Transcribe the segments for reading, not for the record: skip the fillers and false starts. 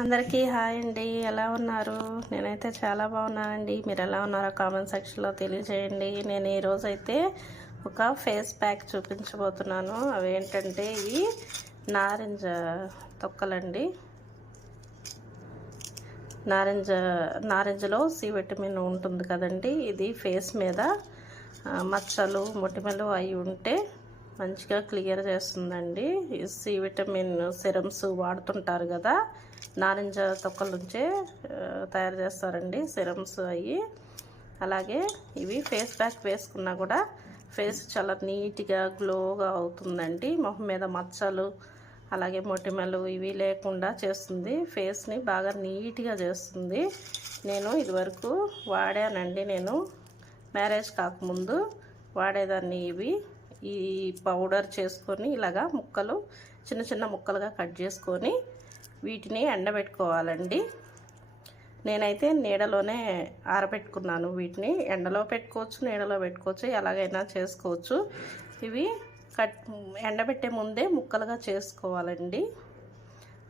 అందరికీ హాయ్ అండి. ఎలా ఉన్నారు? నేనైతే చాలా బాగున్నానండి. మీరు ఎలా ఉన్నారో కామెంట్ సెక్షన్లో తెలియజేయండి. నేను ఈరోజైతే ఒక ఫేస్ ప్యాక్ చూపించబోతున్నాను. అవేంటంటే ఇవి నారింజ తొక్కలండి. నారింజలో సి విటమిన్ ఉంటుంది కదండి. ఇది ఫేస్ మీద మచ్చలు మొటిమలు అవి ఉంటే మంచిగా క్లియర్ చేస్తుందండి. సి విటమిన్ సిరమ్స్ వాడుతుంటారు కదా, నారింజ తొక్కల నుంచే తయారు చేస్తారండి సిరమ్స్ అవి. అలాగే ఇవి ఫేస్ ప్యాక్ వేసుకున్నా కూడా ఫేస్ చాలా నీట్గా గ్లోగా అవుతుందండి. మొహం మీద మచ్చలు అలాగే మొటిమలు ఇవి లేకుండా చేస్తుంది. ఫేస్ని బాగా నీట్గా చేస్తుంది. నేను ఇదివరకు వాడానండి. నేను మ్యారేజ్ కాకముందు వాడేదాన్ని. ఈ పౌడర్ చేసుకొని ఇలాగా ముక్కలు చిన్న చిన్న ముక్కలుగా కట్ చేసుకొని వీటిని ఎండబెట్టుకోవాలండి. నేనైతే నీడలోనే ఆరబెట్టుకున్నాను. వీటిని ఎండలో పెట్టుకోవచ్చు, నీడలో పెట్టుకోవచ్చు, ఎలాగైనా చేసుకోవచ్చు. ఇవి ఎండబెట్టే ముందే ముక్కలుగా చేసుకోవాలండి.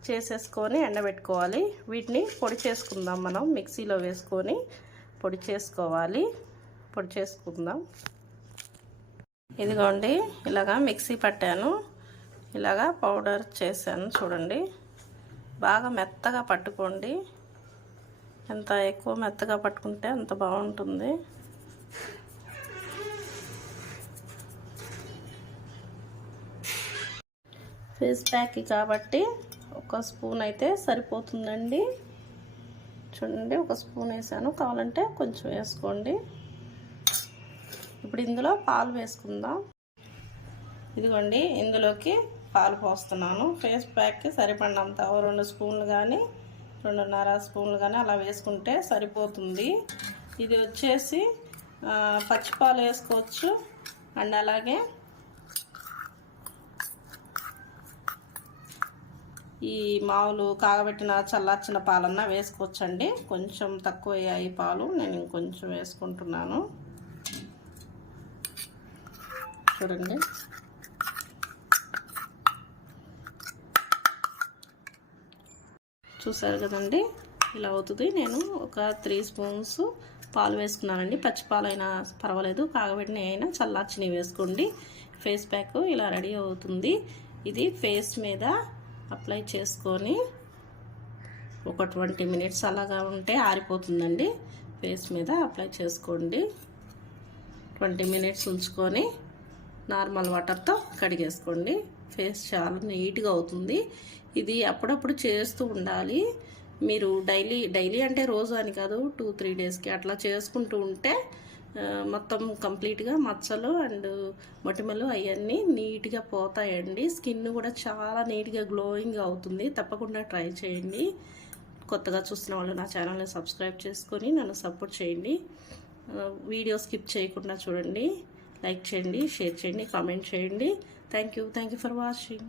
చేసేసుకొని ఎండబెట్టుకోవాలి. వీటిని పొడి చేసుకుందాం. మనం మిక్సీలో వేసుకొని పొడి చేసుకుందాం. ఇదిగోండి, ఇలాగా మిక్సీ పట్టాను. ఇలాగా పౌడర్ చేశాను చూడండి. బాగా మెత్తగా పట్టుకోండి. ఎంత ఎక్కువ మెత్తగా పట్టుకుంటే అంత బాగుంటుంది. ఫేస్ ప్యాక్ కాబట్టి ఒక స్పూన్ అయితే సరిపోతుందండి. చూడండి, ఒక స్పూన్ వేసాను. కావాలంటే కొంచెం వేసుకోండి. ఇప్పుడు ఇందులో పాలు వేసుకుందాం. ఇదిగోండి, ఇందులోకి పాలు పోస్తున్నాను. ఫేస్ ప్యాక్కి సరిపడినంత 2 స్పూన్లు కానీ 2.5 స్పూన్లు కానీ అలా వేసుకుంటే సరిపోతుంది. ఇది వచ్చేసి పచ్చిపాలు వేసుకోవచ్చు. అండ్ అలాగే ఈ మామూలు కాగబెట్టిన చల్లార్చిన పాలన్నా వేసుకోవచ్చండి. కొంచెం తక్కువ అయ్యాయి పాలు, నేను ఇంకొంచెం వేసుకుంటున్నాను. చూడండి, చూసారు కదండి, ఇలా అవుతుంది. నేను ఒక 3 స్పూన్స్ పాలు వేసుకున్నానండి. పచ్చి పాలైనా పర్వాలేదు, కాగబెట్టినవి అయినా చల్లార్చినవి వేసుకోండి. ఫేస్ ప్యాక్ ఇలా రెడీ అవుతుంది. ఇది ఫేస్ మీద అప్లై చేసుకొని ఒక 20 మినిట్స్ అలాగా ఉంటే ఆరిపోతుందండి. ఫేస్ మీద అప్లై చేసుకోండి. 20 మినిట్స్ ఉంచుకొని నార్మల్ వాటర్తో కడిగేసుకోండి. ఫేస్ చాలా నీట్గా అవుతుంది. ఇది అప్పుడప్పుడు చేస్తూ ఉండాలి. మీరు డైలీ అంటే రోజు అని కాదు, 2-3 డేస్కి అట్లా చేసుకుంటూ ఉంటే మొత్తం కంప్లీట్గా మచ్చలు అండ్ మొటిమలు అవన్నీ నీట్గా పోతాయండి. స్కిన్ కూడా చాలా నీట్గా గ్లోయింగ్ అవుతుంది. తప్పకుండా ట్రై చేయండి. కొత్తగా చూస్తున్న వాళ్ళు నా ఛానల్ని సబ్స్క్రైబ్ చేసుకొని నన్ను సపోర్ట్ చేయండి. వీడియో స్కిప్ చేయకుండా చూడండి. లైక్ చేయండి, షేర్ చేయండి, కామెంట్ చేయండి. Thank you for watching.